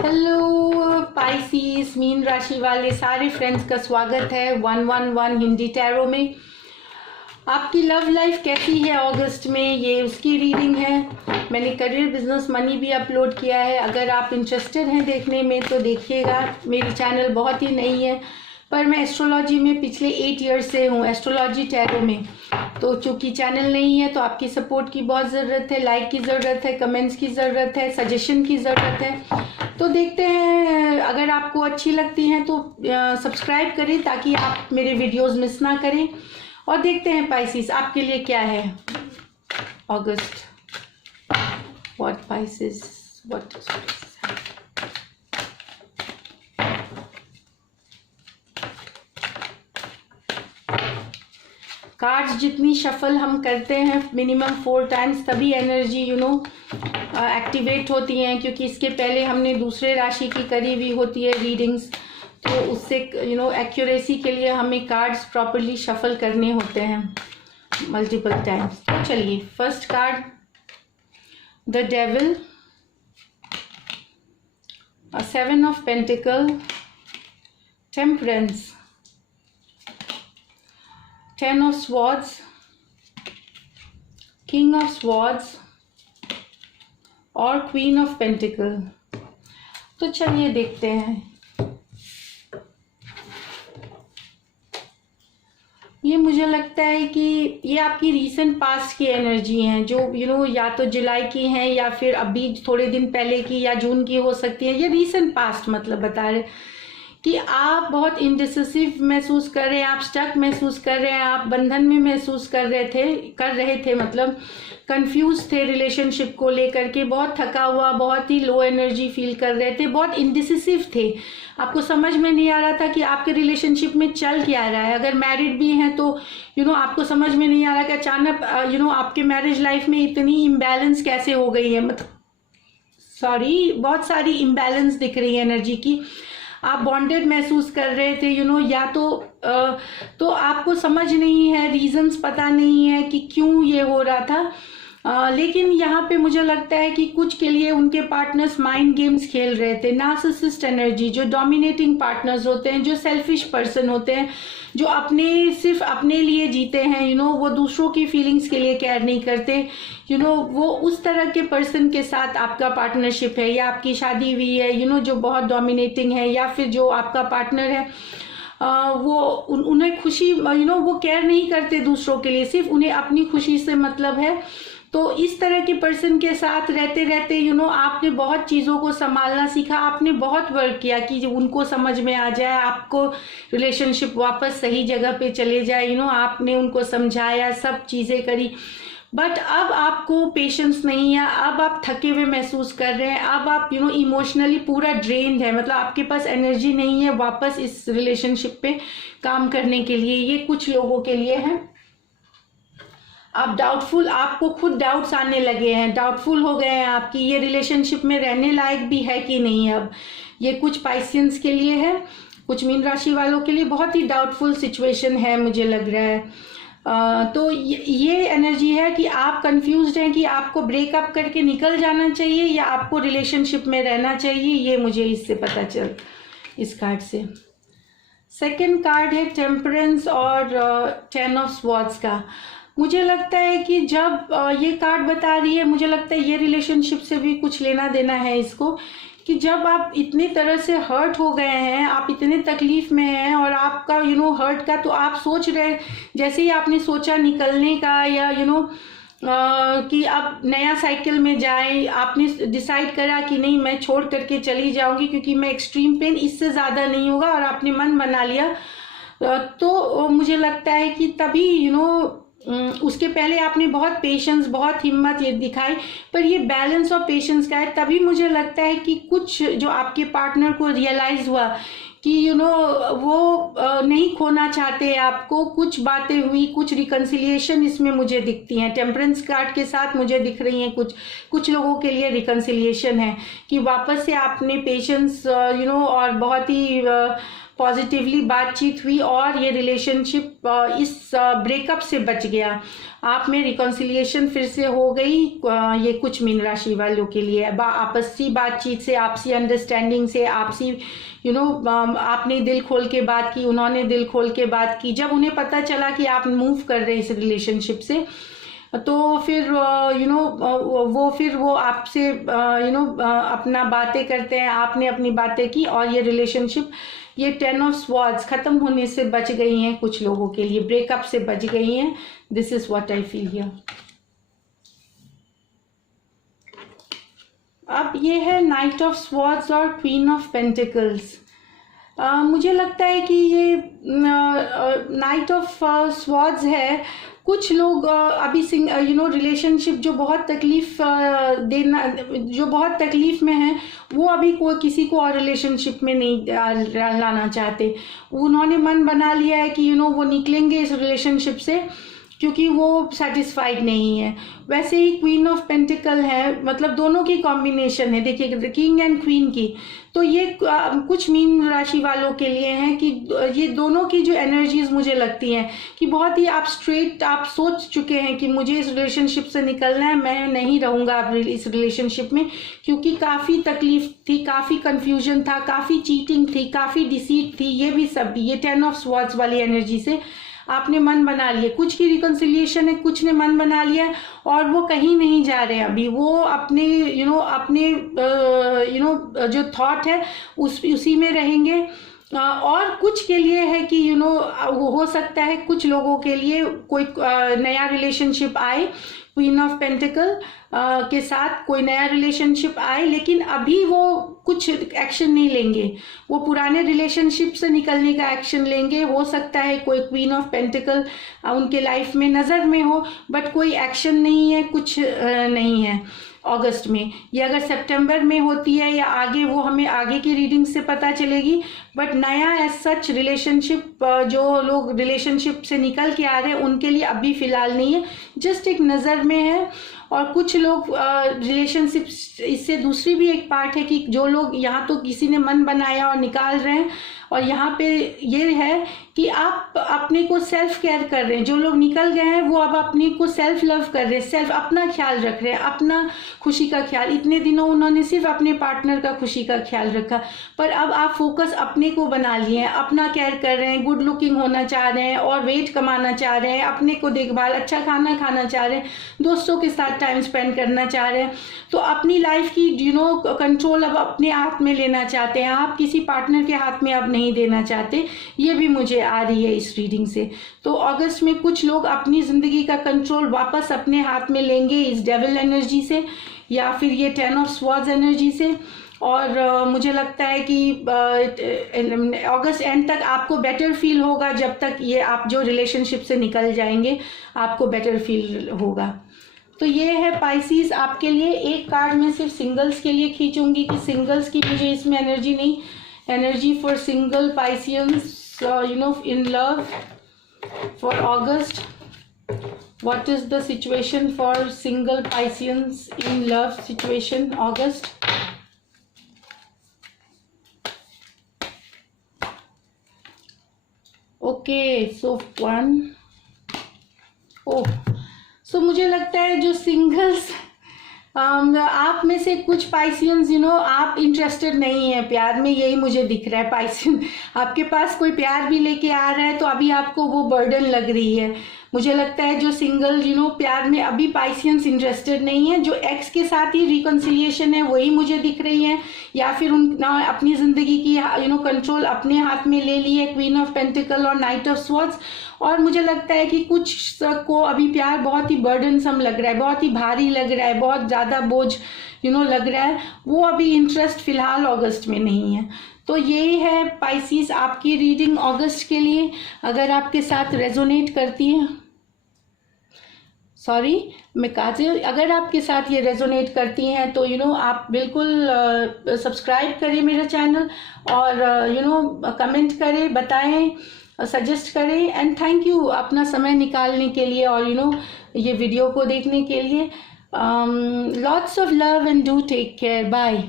Hello पाइसीस, mean राशि वाले सारे फ्रेंड्स का स्वागत है 111 हिंदी टैरो में। आपकी लव लाइफ कैसी है अगस्त में, ये उसकी रीडिंग है। मैंने करियर, बिजनेस, मनी भी अपलोड किया है। अगर आप इंटरेस्टेड हैं देखने में तो देखिएगा। मेरी चैनल बहुत ही नई है पर मैं एस्ट्रोलॉजी में पिछले 8 ईयर्स से हूँ, एस्ट्रोलॉजी टैरो में। तो चूँकि चैनल नहीं है तो आपकी सपोर्ट की बहुत ज़रूरत है, लाइक की ज़रूरत है, कमेंट्स की ज़रूरत है, सजेशन की ज़रूरत है। तो देखते हैं, अगर आपको अच्छी लगती हैं तो सब्सक्राइब करें ताकि आप मेरे वीडियोस मिस ना करें। और देखते हैं पाइसिस आपके लिए क्या है अगस्त। व्हाट पाइसिस, व्हाट कार्ड्स जितनी शफल हम करते हैं मिनिमम 4 टाइम्स तभी एनर्जी एक्टिवेट होती हैं, क्योंकि इसके पहले हमने दूसरे राशि की करी हुई होती है रीडिंग्स। तो उससे एक्यूरेसी के लिए हमें कार्ड्स प्रॉपरली शफल करने होते हैं मल्टीपल टाइम्स। तो चलिए, first card the devil, 7 of pentacle, temperance, 10 of swords, king of swords और क्वीन ऑफ पेंटिकल। तो चलिए देखते हैं। ये मुझे लगता है कि ये आपकी रीसेंट पास्ट की एनर्जी हैं, जो या तो जुलाई की हैं या फिर अभी थोड़े दिन पहले की या जून की हो सकती है। ये रीसेंट पास्ट मतलब बता रहे कि आप बहुत इंडिसिसिव महसूस कर रहे हैं, आप स्टक महसूस कर रहे हैं, आप बंधन में महसूस कर रहे थे मतलब कंफ्यूज थे रिलेशनशिप को लेकर के, बहुत थका हुआ, बहुत ही लो एनर्जी फील कर रहे थे, बहुत इंडिसिसिव थे। आपको समझ में नहीं आ रहा था कि आपके रिलेशनशिप में चल क्या रहा है। अगर मैरिड भी हैं तो आपको समझ में नहीं आ रहा कि अचानक आपके मैरिज लाइफ में इतनी इम्बैलेंस कैसे हो गई है। मतलब बहुत सारी इम्बैलेंस दिख रही है एनर्जी की। आप बॉन्डेड महसूस कर रहे थे या तो आपको समझ नहीं है, रीजंस पता नहीं है कि क्यों ये हो रहा था। लेकिन यहाँ पे मुझे लगता है कि कुछ के लिए उनके पार्टनर्स माइंड गेम्स खेल रहे थे। नार्सिसिस्ट एनर्जी, जो डोमिनेटिंग पार्टनर्स होते हैं, जो सेल्फिश पर्सन होते हैं, जो सिर्फ अपने लिए जीते हैं, वो दूसरों की फीलिंग्स के लिए केयर नहीं करते, वो उस तरह के पर्सन के साथ आपका पार्टनरशिप है या आपकी शादी हुई है, जो बहुत डोमिनेटिंग है, या फिर जो आपका पार्टनर है उन्हें खुशी, वो केयर नहीं करते दूसरों के लिए, सिर्फ उन्हें अपनी खुशी से मतलब है। तो इस तरह के पर्सन के साथ रहते रहते आपने बहुत चीज़ों को संभालना सीखा, आपने बहुत वर्क किया कि उनको समझ में आ जाए, आपको रिलेशनशिप वापस सही जगह पे चले जाए। आपने उनको समझाया, सब चीज़ें करी, बट अब आपको पेशेंस नहीं है। अब आप थके हुए महसूस कर रहे हैं, अब आप इमोशनली पूरा ड्रेन्ड है, मतलब आपके पास एनर्जी नहीं है वापस इस रिलेशनशिप पे काम करने के लिए। ये कुछ लोगों के लिए है। आप डाउटफुल, आपको खुद डाउट्स आने लगे हैं, डाउटफुल हो गए हैं आपकी ये रिलेशनशिप में रहने लायक भी है कि नहीं। अब ये कुछ पाइसियंस के लिए है, कुछ मीन राशि वालों के लिए बहुत ही डाउटफुल सिचुएशन है मुझे लग रहा है। तो ये एनर्जी है कि आप कंफ्यूज्ड हैं कि आपको ब्रेकअप करके निकल जाना चाहिए या आपको रिलेशनशिप में रहना चाहिए। ये मुझे इससे पता चल, इस कार्ड से। सेकंड कार्ड है टेम्परेंस और 10 ऑफ स्वॉर्ड्स का। मुझे लगता है कि जब ये कार्ड बता रही है, मुझे लगता है ये रिलेशनशिप से भी कुछ लेना देना है इसको, कि जब आप इतनी तरह से हर्ट हो गए हैं, आप इतने तकलीफ में हैं और आपका हर्ट का, तो आप सोच रहे, जैसे ही आपने सोचा निकलने का या कि अब नया साइकिल में जाए, आपने डिसाइड करा कि नहीं मैं छोड़ करके चली जाऊंगी क्योंकि मैं एक्सट्रीम पेन इससे ज़्यादा नहीं होगा, और आपने मन बना लिया, तो मुझे लगता है कि तभी उसके पहले आपने बहुत पेशेंस, बहुत हिम्मत ये दिखाई, पर ये बैलेंस और पेशेंस का है। तभी मुझे लगता है कि कुछ जो आपके पार्टनर को रियलाइज हुआ कि वो नहीं खोना चाहते आपको। कुछ बातें हुई, कुछ रिकन्सिलिएशन इसमें मुझे दिखती हैं। टेम्परेंस कार्ड के साथ मुझे दिख रही हैं कुछ लोगों के लिए रिकन्सिलिएशन है कि वापस से आपने पेशेंस और बहुत ही पॉजिटिवली बातचीत हुई और ये रिलेशनशिप इस ब्रेकअप से बच गया। आप में रिकॉन्सिलिएशन फिर से हो गई। ये कुछ मीन राशि वालों के लिए आपसी बातचीत से, आपसी अंडरस्टैंडिंग से, आपसी आपने दिल खोल के बात की, उन्होंने दिल खोल के बात की। जब उन्हें पता चला कि आप मूव कर रहे हैं इस रिलेशनशिप से, तो फिर वो आपसे अपना बातें करते हैं, आपने अपनी बातें की और ये रिलेशनशिप, ये 10 ऑफ स्वॉर्ड्स खत्म होने से बच गई हैं। कुछ लोगों के लिए ब्रेकअप से बच गई हैं। This is what I feel here. अब ये है नाइट ऑफ स्वॉर्ड्स और क्वीन ऑफ पेंटिकल्स। मुझे लगता है कि ये नाइट ऑफ स्वॉर्ड्स है। कुछ लोग अभी रिलेशनशिप जो बहुत तकलीफ में है, वो अभी कोई किसी को और रिलेशनशिप में नहीं लाना चाहते। उन्होंने मन बना लिया है कि वो निकलेंगे इस रिलेशनशिप से, क्योंकि वो सेटिस्फाइड नहीं है। वैसे ही क्वीन ऑफ पेंटिकल है, मतलब दोनों की कॉम्बिनेशन है। देखिए किंग एंड क्वीन की, तो ये कुछ मीन राशि वालों के लिए हैं कि ये दोनों की जो एनर्जीज मुझे लगती हैं कि बहुत ही आप सोच चुके हैं कि मुझे इस रिलेशनशिप से निकलना है, मैं नहीं रहूँगा अब इस रिलेशनशिप में, क्योंकि काफ़ी तकलीफ थी, काफ़ी कन्फ्यूजन था, काफ़ी चीटिंग थी, काफ़ी डिसीट थी। ये भी सब ये 10 ऑफ स्वॉर्ड्स वाली एनर्जी से आपने मन बना लिया। कुछ की रिकॉन्सिलिएशन है, कुछ ने मन बना लिया है और वो कहीं नहीं जा रहे अभी। वो अपने जो थॉट है उसी में रहेंगे। और कुछ के लिए है कि हो सकता है कुछ लोगों के लिए कोई नया रिलेशनशिप आए, क्वीन ऑफ पेंटिकल के साथ कोई नया रिलेशनशिप आए, लेकिन अभी वो कुछ एक्शन नहीं लेंगे, वो पुराने रिलेशनशिप से निकलने का एक्शन लेंगे। हो सकता है कोई क्वीन ऑफ पेंटिकल उनके लाइफ में नज़र में हो, बट कोई एक्शन नहीं है, कुछ नहीं है अगस्त में। ये अगर सितंबर में होती है या आगे, वो हमें आगे की रीडिंग से पता चलेगी। बट नया एज सच रिलेशनशिप, जो लोग रिलेशनशिप से निकल के आ रहे हैं उनके लिए अभी फ़िलहाल नहीं है, जस्ट एक नज़र में है। और कुछ लोग रिलेशनशिप, इससे दूसरी भी एक पार्ट है कि जो लोग यहाँ तो किसी ने मन बनाया और निकाल रहे हैं, और यहाँ पे ये है कि आप अपने को सेल्फ केयर कर रहे हैं। जो लोग निकल गए हैं वो अब अपने को सेल्फ लव कर रहे हैं, सेल्फ अपना ख्याल रख रहे हैं, अपना खुशी का ख्याल। इतने दिनों उन्होंने सिर्फ अपने पार्टनर का खुशी का ख्याल रखा, पर अब आप फोकस अपने को बना लिए हैं, अपना केयर कर रहे हैं, गुड लुकिंग होना चाह रहे हैं और वेट कमाना चाह रहे हैं, अपने को देखभाल, अच्छा खाना खाना चाह रहे हैं, दोस्तों के साथ टाइम स्पेंड करना चाह रहे हैं। तो अपनी लाइफ की कंट्रोल अब अपने हाथ में लेना चाहते हैं। आप किसी पार्टनर के हाथ में अब नहीं देना चाहते। ये भी मुझे आ रही है इस रीडिंग से। तो अगस्त में कुछ लोग अपनी ज़िंदगी का कंट्रोल वापस अपने हाथ में लेंगे इस डेविल एनर्जी से, या फिर ये 10 ऑफ स्वॉर्ड्स एनर्जी से। और मुझे लगता है कि अगस्त एंड तक आपको बेटर फील होगा। जब तक ये आप जो रिलेशनशिप से निकल जाएंगे आपको बेटर फील होगा। तो ये है पाइसिस आपके लिए। एक कार्ड मैं सिर्फ सिंगल्स के लिए खींचूंगी कि सिंगल्स की मुझे इसमें एनर्जी नहीं, energy for single Pisceans in love for August. What is the situation for single Pisceans in love situation August? Okay, so one. Oh, so मुझे लगता है जो सिंगल्स आप में से कुछ पाइसियंस आप इंटरेस्टेड नहीं है प्यार में, यही मुझे दिख रहा है। पाइसियन आपके पास कोई प्यार भी लेके आ रहा है तो अभी आपको वो बर्डन लग रही है। मुझे लगता है जो सिंगल प्यार में अभी पाइसियंस इंटरेस्टेड नहीं है। जो एक्स के साथ ही रिकन्सिलिएशन है वही मुझे दिख रही है, या फिर अपनी ज़िंदगी की कंट्रोल अपने हाथ में ले ली है, क्वीन ऑफ पेंटिकल और नाइट ऑफ स्वॉर्ड्स। और मुझे लगता है कि कुछ को अभी प्यार बहुत ही बर्डनसम लग रहा है, बहुत ही भारी लग रहा है, बहुत ज़्यादा बोझ लग रहा है। वो अभी इंटरेस्ट फ़िलहाल अगस्त में नहीं है। तो यही है पाइसिस आपकी रीडिंग अगस्त के लिए। अगर आपके साथ रेजोनेट करती है, सॉरी मैं काजल, अगर आपके साथ ये रेजोनेट करती हैं तो आप बिल्कुल सब्सक्राइब करें मेरा चैनल, और कमेंट करें, बताएं, सजेस्ट करें। एंड थैंक यू अपना समय निकालने के लिए और ये वीडियो को देखने के लिए। Lots of love and do take care. Bye.